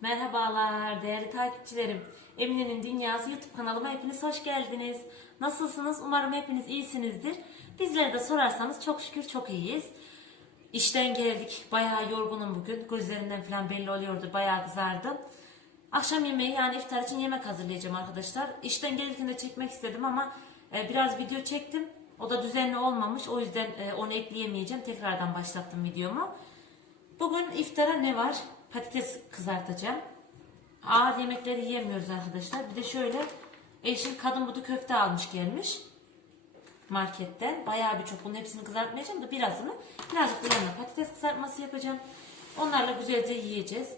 Merhabalar değerli takipçilerim. Emine'nin Dünyası YouTube kanalıma hepiniz hoş geldiniz. Nasılsınız? Umarım hepiniz iyisinizdir. Bizleri de sorarsanız çok şükür çok iyiyiz. İşten geldik. Bayağı yorgunum bugün. Gözlerimden falan belli oluyordu. Bayağı kızardım. Akşam yemeği yani iftar için yemek hazırlayacağım arkadaşlar. İşten gelirken de çekmek istedim ama e, biraz video çektim. O da düzenli olmamış. O yüzden e, onu ekleyemeyeceğim. Tekrardan başlattım videomu. Bugün iftara ne var? Patates kızartacağım. Ağır yemekleri yiyemiyoruz arkadaşlar. Bir de şöyle eşim kadın budu köfte almış gelmiş marketten. Bayağı bir çok. Bunun hepsini kızartmayacağım da birazını. Birazcık da patates kızartması yapacağım. Onlarla güzelce yiyeceğiz.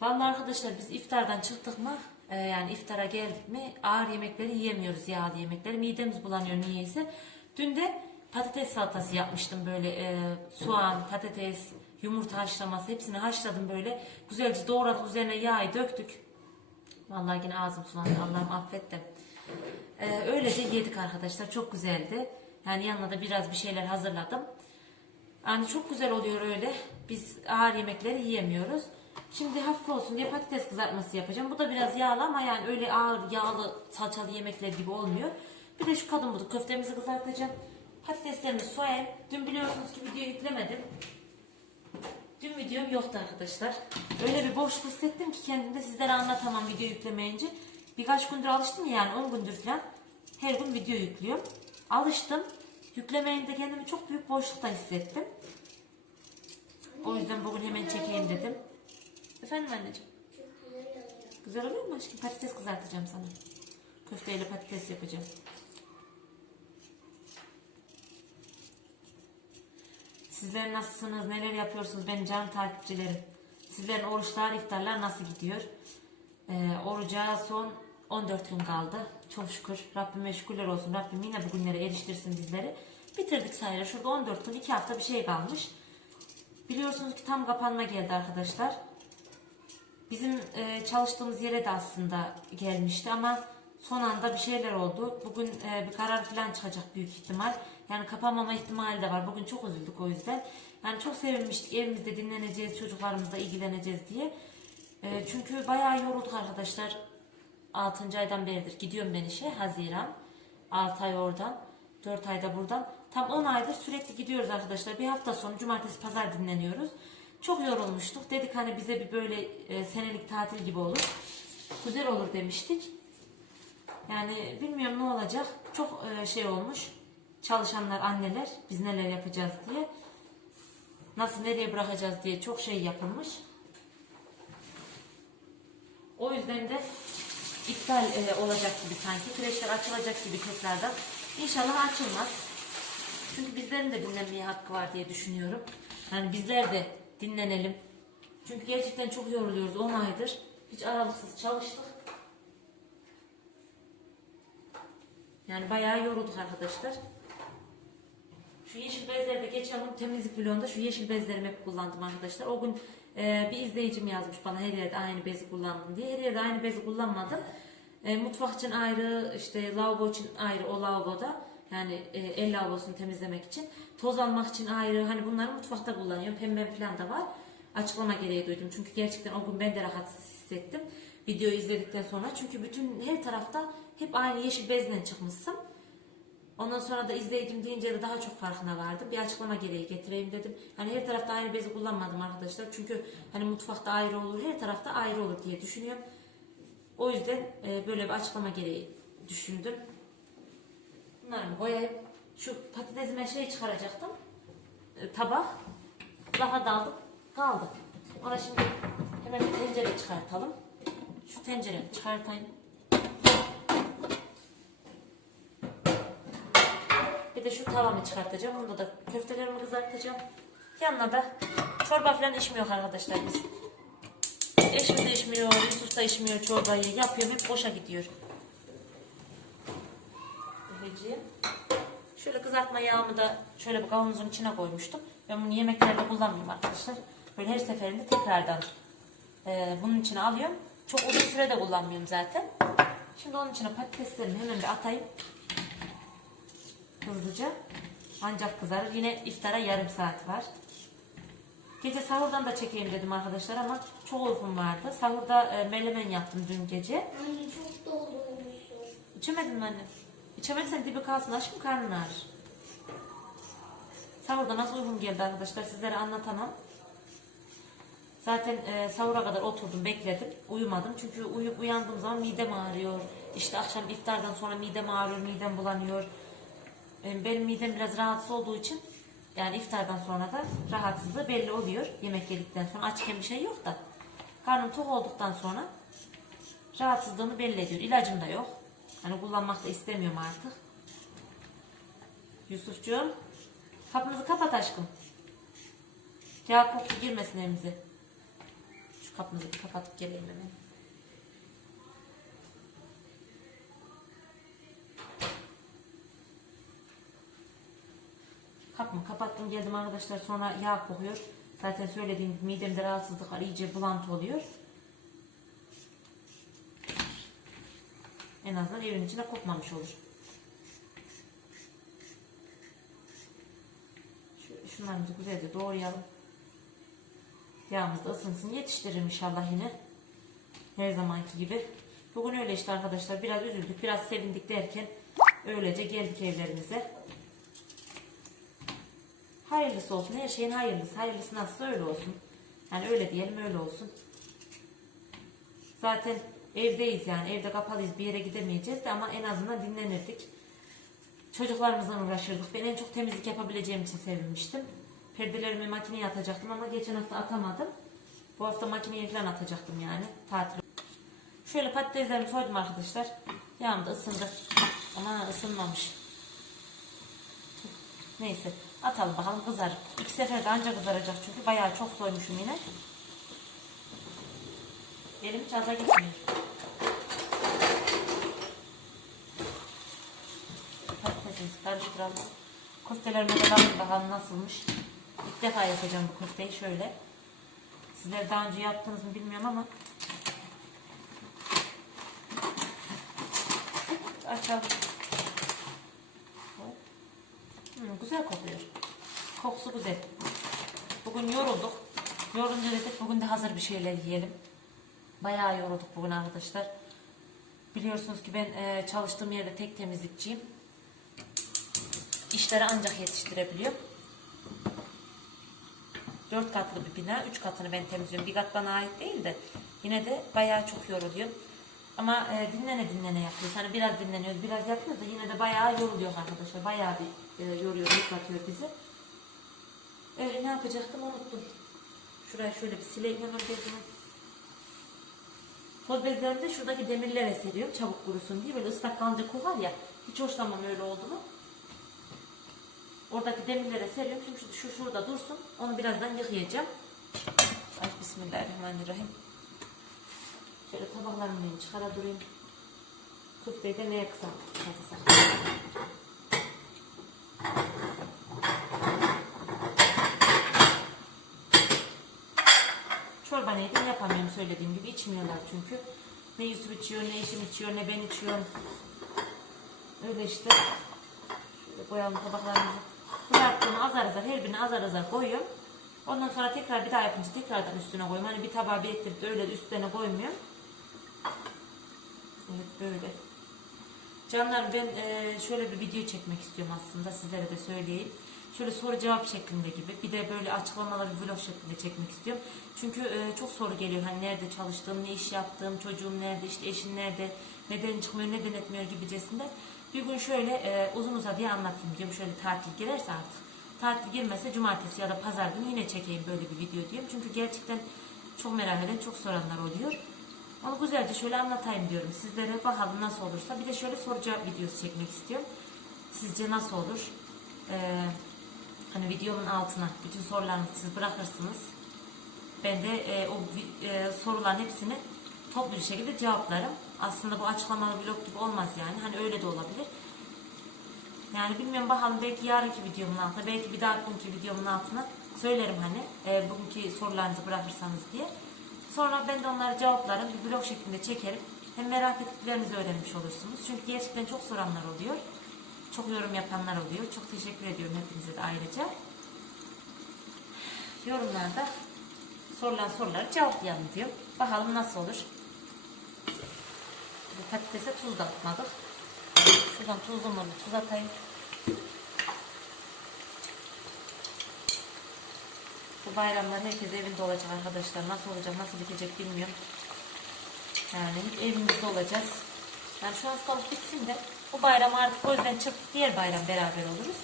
Vallahi arkadaşlar biz iftardan çıktık mı e, yani iftara geldik mi ağır yemekleri yiyemiyoruz yağlı yemekleri. Midemiz bulanıyor niyeyse. Dün de patates salatası yapmıştım böyle e, soğan, patates, yumurta haşlaması hepsini haşladım böyle. Güzelce doğradık üzerine yağı döktük. Vallahi yine ağzım sulandı Allah'ım affet de. Ee, öylece yedik arkadaşlar çok güzeldi. Yani yanına da biraz bir şeyler hazırladım. Yani çok güzel oluyor öyle. Biz ağır yemekleri yiyemiyoruz. Şimdi hafif olsun diye patates kızartması yapacağım. Bu da biraz yağlı ama yani öyle ağır yağlı salçalı yemekler gibi olmuyor. Bir de şu kadın budu köftemizi kızartacağım. Patateslerimizi soyayım. Dün biliyorsunuz ki video yüklemedim. Dün videom yoktu arkadaşlar. Öyle bir boşluk hissettim ki kendimde sizlere anlatamam video yüklemeyince. Birkaç gündür alıştım ya yani 10 gündür falan her gün video yüklüyorum. Alıştım. Yüklemeyince kendimi çok büyük boşlukta hissettim. O yüzden bugün hemen çekeyim dedim. Efendim anneciğim? Güzel oluyor mu aşkım? Patates kızartacağım sana. Köfteyle patates yapacağım. Sizler nasılsınız? Neler yapıyorsunuz benim canım takipçilerim? Sizlerin oruçlar, iftarlar nasıl gidiyor? Ee, oruca son 14 gün kaldı. Çok şükür. Rabbime şükürler olsun. Rabbim yine bugünlere eriştirsin bizleri. Bitirdik sayılır. Şurada 14 gün, 2 hafta bir şey kalmış. Biliyorsunuz ki tam kapanma geldi arkadaşlar. Bizim e, çalıştığımız yere de aslında gelmişti ama son anda bir şeyler oldu. Bugün e, bir karar falan çıkacak büyük ihtimal. Yani kapanmama ihtimali de var. Bugün çok üzüldük o yüzden. Yani çok sevinmiştik evimizde dinleneceğiz, çocuklarımızla ilgileneceğiz diye. E, çünkü bayağı yorulduk arkadaşlar. 6. aydan beridir gidiyorum ben işe. Haziran. 6 ay oradan. 4 ayda buradan. Tam 10 aydır sürekli gidiyoruz arkadaşlar. Bir hafta sonu cumartesi pazar dinleniyoruz. Çok yorulmuştuk. Dedik hani bize bir böyle e, senelik tatil gibi olur. Güzel olur demiştik. Yani bilmiyorum ne olacak. Çok e, şey olmuş. Çalışanlar, anneler biz neler yapacağız diye. Nasıl nereye bırakacağız diye çok şey yapılmış. O yüzden de iptal e, olacak gibi sanki. Kreşler açılacak gibi tekrardan. İnşallah açılmaz. Çünkü bizlerin de dinlenmeye hakkı var diye düşünüyorum. Yani bizler de dinlenelim. Çünkü gerçekten çok yoruluyoruz 10 aydır. Hiç aralıksız çalıştık. Yani bayağı yorulduk arkadaşlar. Şu yeşil bezleri de geçen gün temizlik vlogunda şu yeşil bezlerimi hep kullandım arkadaşlar. O gün e, bir izleyicim yazmış bana her yerde aynı bezi kullandım diye. Her yerde aynı bezi kullanmadım. E, mutfak için ayrı, işte lavabo için ayrı o lavaboda. Yani e, el lavabosunu temizlemek için. Toz almak için ayrı. Hani bunları mutfakta kullanıyorum. Pembe falan da var. Açıklama gereği duydum. Çünkü gerçekten o gün ben de rahatsız hissettim. Videoyu izledikten sonra. Çünkü bütün her tarafta hep aynı yeşil bezle çıkmışsın. Ondan sonra da izleyicim deyince de daha çok farkına vardım. Bir açıklama gereği getireyim dedim. Hani her tarafta aynı bezi kullanmadım arkadaşlar. Çünkü hani mutfakta ayrı olur, her tarafta ayrı olur diye düşünüyorum. O yüzden e, böyle bir açıklama gereği düşündüm. Bunları koyayım. Şu patatesime şey çıkaracaktım. E, tabak. Daha daldım. Kaldı. Ona şimdi hemen bir tencere çıkartalım. Şu tenceremi çıkartayım. Bir de şu tavamı çıkartacağım. Bunda da köftelerimi kızartacağım. Yanına da çorba falan içmiyor arkadaşlar biz. Eşim de içmiyor, Yusuf da içmiyor çorbayı. Yapıyorum hep boşa gidiyor. Şöyle kızartma yağımı da şöyle bir kavanozun içine koymuştum. Ben bunu yemeklerde kullanmıyorum arkadaşlar. Böyle her seferinde tekrardan e, bunun içine alıyorum. Çok uzun sürede kullanmıyorum zaten. Şimdi onun içine patateslerimi hemen bir atayım. Hızlıca. Ancak kızarır. Yine iftara yarım saat var. Gece sahurdan da çekeyim dedim arkadaşlar ama çok uykum vardı. Sahurda e, menemen yaptım dün gece. Anne çok doldurmuşsun. İçemedin mi annem? İçemezsen dibi kalsın aşkım karnın ağrır. Sahurda nasıl uykum geldi arkadaşlar sizlere anlatamam. Zaten e, sahura kadar oturdum bekledim. Uyumadım çünkü uyuyup uyandığım zaman midem ağrıyor. İşte akşam iftardan sonra midem ağrıyor, midem bulanıyor. E, benim midem biraz rahatsız olduğu için yani iftardan sonra da rahatsızlığı belli oluyor. Yemek yedikten sonra açken bir şey yok da. Karnım tok olduktan sonra rahatsızlığını belli ediyor. İlacım da yok. Hani kullanmak da istemiyorum artık. Yusufcuğum kapımızı kapat aşkım. Yağ kokusu girmesin evimize. Şu kapımızı kapatıp geleyim hemen. Kapımı kapattım geldim arkadaşlar sonra yağ kokuyor. Zaten söylediğim gibi midemde rahatsızlık var iyice bulantı oluyor. En azından evin içine kokmamış olur. Şunlarımızı güzelce doğrayalım. Yağımız da ısınsın. Yetiştiririm inşallah yine. Her zamanki gibi. Bugün öyle işte arkadaşlar. Biraz üzüldük, biraz sevindik derken öylece geldik evlerimize. Hayırlısı olsun. Her şeyin hayırlısı. Hayırlısı nasılsa öyle olsun. Yani öyle diyelim öyle olsun. Zaten evdeyiz yani evde kapalıyız bir yere gidemeyeceğiz de ama en azından dinlenirdik. Çocuklarımızla uğraşırdık. Ben en çok temizlik yapabileceğim için sevinmiştim. Perdelerimi makineye atacaktım ama geçen hafta atamadım. Bu hafta makineye falan atacaktım yani tatil. Şöyle patateslerimi soydum arkadaşlar. Yağım da ısındı. Ama ısınmamış. Neyse atalım bakalım kızar. İki seferde ancak kızaracak çünkü bayağı çok soymuşum yine. Elim hiç aza gitmiyor. Patatesimizi karıştıralım. Köftelerime de bakın bakalım nasılmış. İlk defa yapacağım bu köfteyi şöyle. Sizler daha önce yaptınız mı bilmiyorum ama açalım. Güzel kokuyor. Kokusu güzel. Bugün yorulduk. Yorulunca dedik bugün de hazır bir şeyler yiyelim. Bayağı yorulduk bugün arkadaşlar. Biliyorsunuz ki ben e, çalıştığım yerde tek temizlikçiyim. İşleri ancak yetiştirebiliyorum. Dört katlı bir bina. Üç katını ben temizliyorum. Bir kat bana ait değil de yine de bayağı çok yoruluyorum. Ama e, dinlene dinlene yapıyoruz. Hani biraz dinleniyoruz, biraz yapıyoruz da yine de bayağı yoruluyor arkadaşlar. Bayağı bir e, yoruyor, yıpratıyor bizi. E, ne yapacaktım unuttum. Şuraya şöyle bir sileyim hemen bezimi. Toz bezlerimi de şuradaki demirlere seriyorum çabuk kurusun diye. Böyle ıslak kalınca kokar ya. Hiç hoşlanmam öyle oldu mu. Oradaki demirlere seriyorum çünkü şu, şu şurada dursun. Onu birazdan yıkayacağım. Ay bismillahirrahmanirrahim. Şöyle tabaklarımı çıkara durayım. Köfteyi de neye kısaltacağım? Çorba neydi yapamıyorum söylediğim gibi içmiyorlar çünkü. Ne Yusuf içiyor, ne eşim içiyor, ne ben içiyorum. Öyle işte. Şöyle koyalım tabaklarımızı. Bıraktığımı azar azar, her birine azar azar koyuyorum. Ondan sonra tekrar bir daha yapınca tekrardan üstüne koyuyorum. Hani bir tabağa biriktirip de öyle üstüne koymuyorum. Böyle. Canlar ben e, şöyle bir video çekmek istiyorum aslında sizlere de söyleyeyim. Şöyle soru cevap şeklinde gibi bir de böyle açıklamaları vlog şeklinde çekmek istiyorum. Çünkü e, çok soru geliyor hani nerede çalıştığım, ne iş yaptığım, çocuğum nerede, işte eşin nerede, neden çıkmıyor, neden etmiyor gibicesinde. Bir gün şöyle e, uzun uzadıya anlatayım diyorum şöyle tatil girerse artık. Tatil girmese cumartesi ya da pazar günü yine çekeyim böyle bir video diyorum. Çünkü gerçekten çok merak eden, çok soranlar oluyor. Onu güzelce şöyle anlatayım diyorum. Sizlere bakalım nasıl olursa. Bir de şöyle soru cevap videosu çekmek istiyorum. Sizce nasıl olur? Ee, hani videomun altına bütün sorularınızı siz bırakırsınız. Ben de e, o e, soruların hepsini toplu bir şekilde cevaplarım. Aslında bu açıklamalı vlog gibi olmaz yani. Hani öyle de olabilir. Yani bilmiyorum bakalım belki yarınki videomun altına, belki bir dahaki videomun altına söylerim hani e, bugünkü sorularınızı bırakırsanız diye. Sonra ben de onları cevaplarım, bir blog şeklinde çekerim. Hem merak ettiklerinizi öğrenmiş olursunuz. Çünkü gerçekten çok soranlar oluyor. Çok yorum yapanlar oluyor. Çok teşekkür ediyorum hepinize de ayrıca. yorumlarda sorulan soruları cevaplayalım diyor. Bakalım nasıl olur. Patatese tuz da atmadık. Şuradan tuzlu mu tuz atayım. Bu bayramlar herkes evinde olacak arkadaşlar. Nasıl olacak, nasıl bitecek bilmiyorum. Yani evimizde olacağız. Yani şu hastalık bitsin de bu bayram artık gözden çıktı. Diğer bayram beraber oluruz.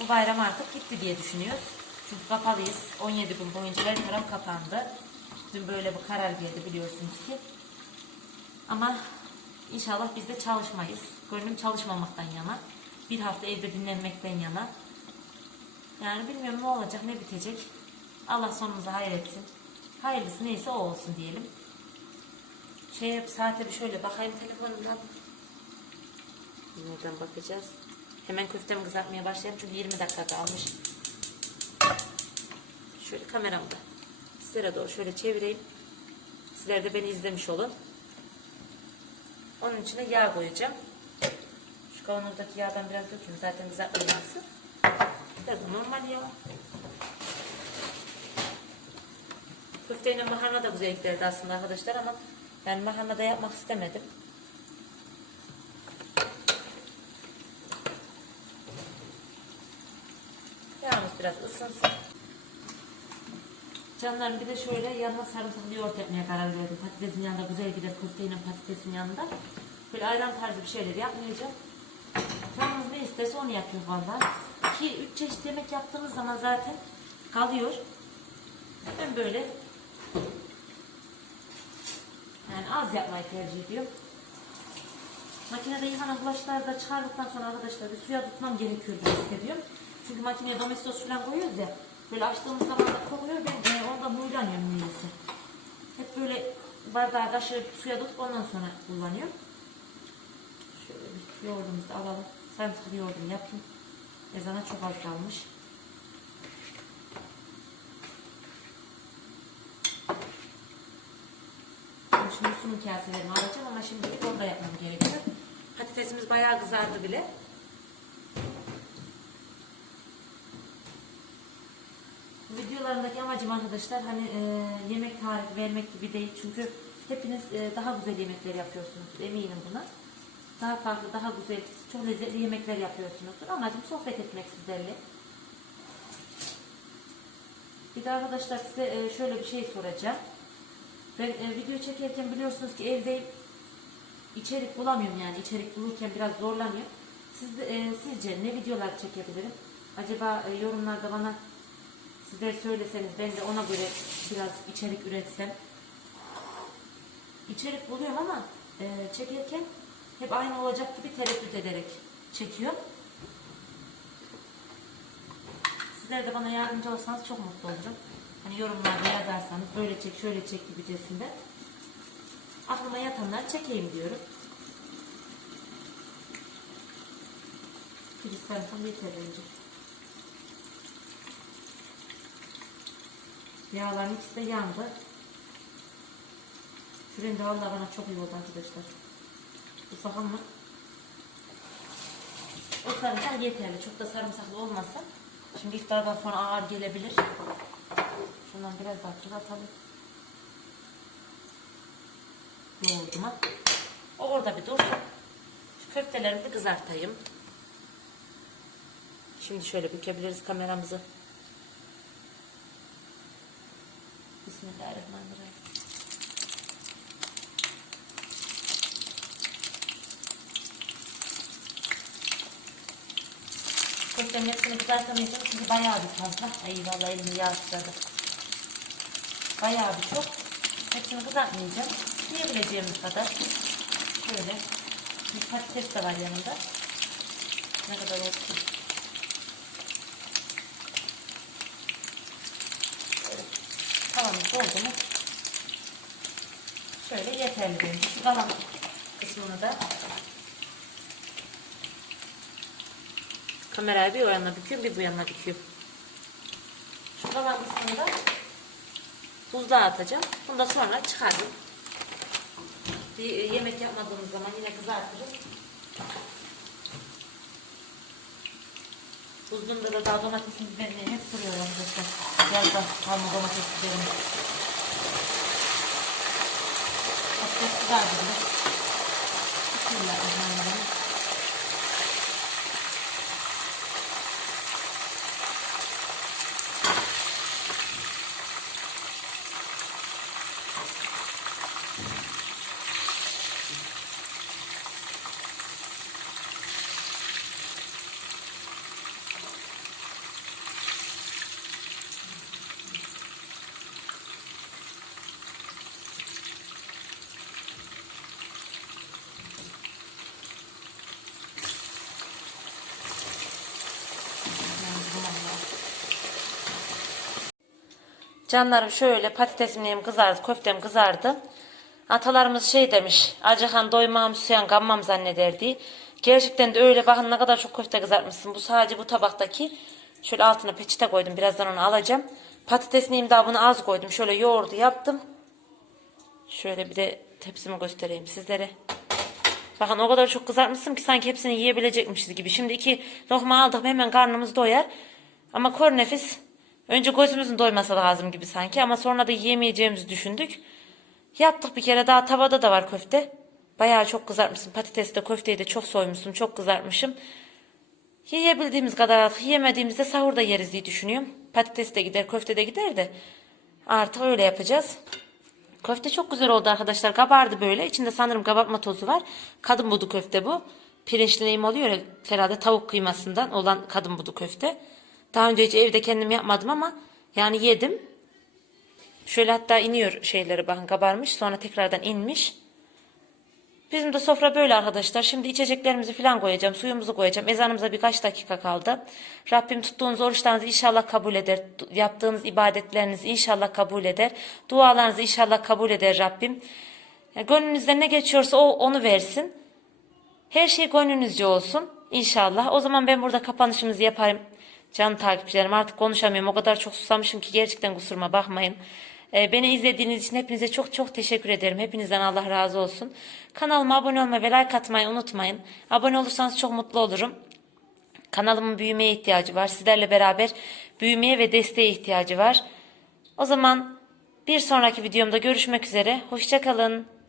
Bu bayram artık gitti diye düşünüyoruz. Çünkü kapalıyız. 17 gün boyunca her taraf kapandı. Dün böyle bir karar geldi biliyorsunuz ki. Ama inşallah biz de çalışmayız. Gönlüm çalışmamaktan yana. Bir hafta evde dinlenmekten yana. Yani bilmiyorum ne olacak ne bitecek. Allah sonumuzu hayır etsin. Hayırlısı neyse o olsun diyelim. Şey saate bir şöyle bakayım telefonumdan. Nereden bakacağız? Hemen köftemi kızartmaya başlayayım çünkü 20 dakika kalmış. Şöyle kameramı da sizlere doğru şöyle çevireyim. Sizler de beni izlemiş olun. Onun içine yağ koyacağım. Şu kavanozdaki yağdan biraz dökeyim. Zaten kızartma yağısı. Biraz normal yağ. Köfteyle makarna da güzel giderdi aslında arkadaşlar ama ben makarna da yapmak istemedim. Yağımız biraz ısınsın. Canlarım bir de şöyle yanına sarımsaklı yoğurt yapmaya karar verdim. Patatesin yanında güzel gider köfteyle patatesin yanında. Böyle ayran tarzı bir şeyler yapmayacağım. Canınız ne isterse onu yapıyor valla. 2-3 çeşit yemek yaptığınız zaman zaten kalıyor. Ben böyle yani az yapmayı tercih ediyorum. Makinede yıkanan bulaşıkları da çıkardıktan sonra arkadaşlar suya tutmam gerekiyor diye hissediyorum. Çünkü makineye domestos falan koyuyoruz ya. Böyle açtığımız zaman da kokuyor. Ben e, orada huylanıyorum niyeyse. Hep böyle bardağı kaşığı suya tutup ondan sonra kullanıyorum. Şöyle bir yoğurdumuzu alalım. Sarımsaklı yoğurdumu yapayım. Ezana çok az kalmış. Şimdi sunum kaselerimi alacağım ama şimdi orada yapmam gerekiyor. Patatesimiz bayağı kızardı bile. Videolarındaki amacım arkadaşlar hani e, yemek tarifi vermek gibi değil. Çünkü hepiniz e, daha güzel yemekler yapıyorsunuz. Eminim buna. Daha farklı, daha güzel, çok lezzetli yemekler yapıyorsunuzdur. Amacım sohbet etmek sizlerle. Bir de arkadaşlar size e, şöyle bir şey soracağım. Ben e, video çekerken biliyorsunuz ki evde içerik bulamıyorum yani içerik bulurken biraz zorlanıyorum. Siz e, sizce ne videolar çekebilirim? Acaba e, yorumlarda bana sizler söyleseniz ben de ona göre biraz içerik üretsem. İçerik buluyorum ama e, çekerken hep aynı olacak gibi tereddüt ederek çekiyorum. Sizler de bana yardımcı olsanız çok mutlu olurum. Hani yorumlarda yazarsanız böyle çek şöyle çek gibicesinde. Aklıma yatanları çekeyim diyorum. Bir istersem yeter bence. Yağların ikisi de yandı. Şu rende valla bana çok iyi oldu arkadaşlar. Ufak ama o sarımsak yeterli. Çok da sarımsaklı olmasa şimdi iftardan sonra ağır gelebilir. Şundan biraz daha tuz atalım. Yoğurduma. O orada bir dursun. Şu köftelerimi de kızartayım. Şimdi şöyle bükebiliriz kameramızı. Bismillahirrahmanirrahim. Köftenin hepsini kızartamayacağım çünkü bayağı bir fazla. Ay vallahi elimi yağ sıçradı. Bayağı bir çok. Hepsini kızartmayacağım. Yiyebileceğimiz kadar. Şöyle. Bir patates de var yanında. Ne kadar olsun. Tavamız doldu mu? Şöyle yeterli benim. Şu kalan kısmını da kamerayı bir o yana büküyorum bir bu yana büküyorum. Şu kalan kısmını da buzluğa atacağım. Bunu da sonra çıkarırım. Bir e, yemek yapmadığımız zaman yine kızartırız. Buzluğumda da daha domatesin biberini hep duruyor arkadaşlar. Biraz da kalma domates biberimiz. Patates kızardı bile. Bismillahirrahmanirrahim. Canlarım şöyle patatesim kızardı, köftem kızardı. Atalarımız şey demiş, acıkan doymam, suyan gammam zannederdi. Gerçekten de öyle bakın ne kadar çok köfte kızartmışsın. Bu sadece bu tabaktaki. Şöyle altına peçete koydum, birazdan onu alacağım. Patatesin daha bunu az koydum. Şöyle yoğurdu yaptım. Şöyle bir de tepsimi göstereyim sizlere. Bakın o kadar çok kızartmışsın ki sanki hepsini yiyebilecekmişiz gibi. Şimdi iki lokma aldık hemen karnımız doyar. Ama kor nefis. Önce gözümüzün doyması lazım gibi sanki ama sonra da yiyemeyeceğimizi düşündük. Yaptık bir kere daha tavada da var köfte. Bayağı çok kızartmışsın. Patatesi de köfteyi de çok soymuşsun. Çok kızartmışım. Yiyebildiğimiz kadar artık yiyemediğimizde sahurda yeriz diye düşünüyorum. Patates de gider köfte de gider de. Artık öyle yapacağız. Köfte çok güzel oldu arkadaşlar. Kabardı böyle. İçinde sanırım kabartma tozu var. Kadın budu köfte bu. Pirinçli neyim oluyor herhalde tavuk kıymasından olan kadın budu köfte. Daha önce hiç evde kendim yapmadım ama yani yedim. Şöyle hatta iniyor şeyleri bakın kabarmış. Sonra tekrardan inmiş. Bizim de sofra böyle arkadaşlar. Şimdi içeceklerimizi falan koyacağım. Suyumuzu koyacağım. Ezanımıza birkaç dakika kaldı. Rabbim tuttuğunuz oruçlarınızı inşallah kabul eder. Yaptığınız ibadetlerinizi inşallah kabul eder. Dualarınızı inşallah kabul eder Rabbim. Ya, gönlünüzde ne geçiyorsa o onu versin. Her şey gönlünüzce olsun. İnşallah. O zaman ben burada kapanışımızı yaparım. Can takipçilerim artık konuşamıyorum. O kadar çok susamışım ki gerçekten kusuruma bakmayın. Ee, beni izlediğiniz için hepinize çok çok teşekkür ederim. Hepinizden Allah razı olsun. Kanalıma abone olmayı ve like atmayı unutmayın. Abone olursanız çok mutlu olurum. Kanalımın büyümeye ihtiyacı var. Sizlerle beraber büyümeye ve desteğe ihtiyacı var. O zaman bir sonraki videomda görüşmek üzere. Hoşçakalın.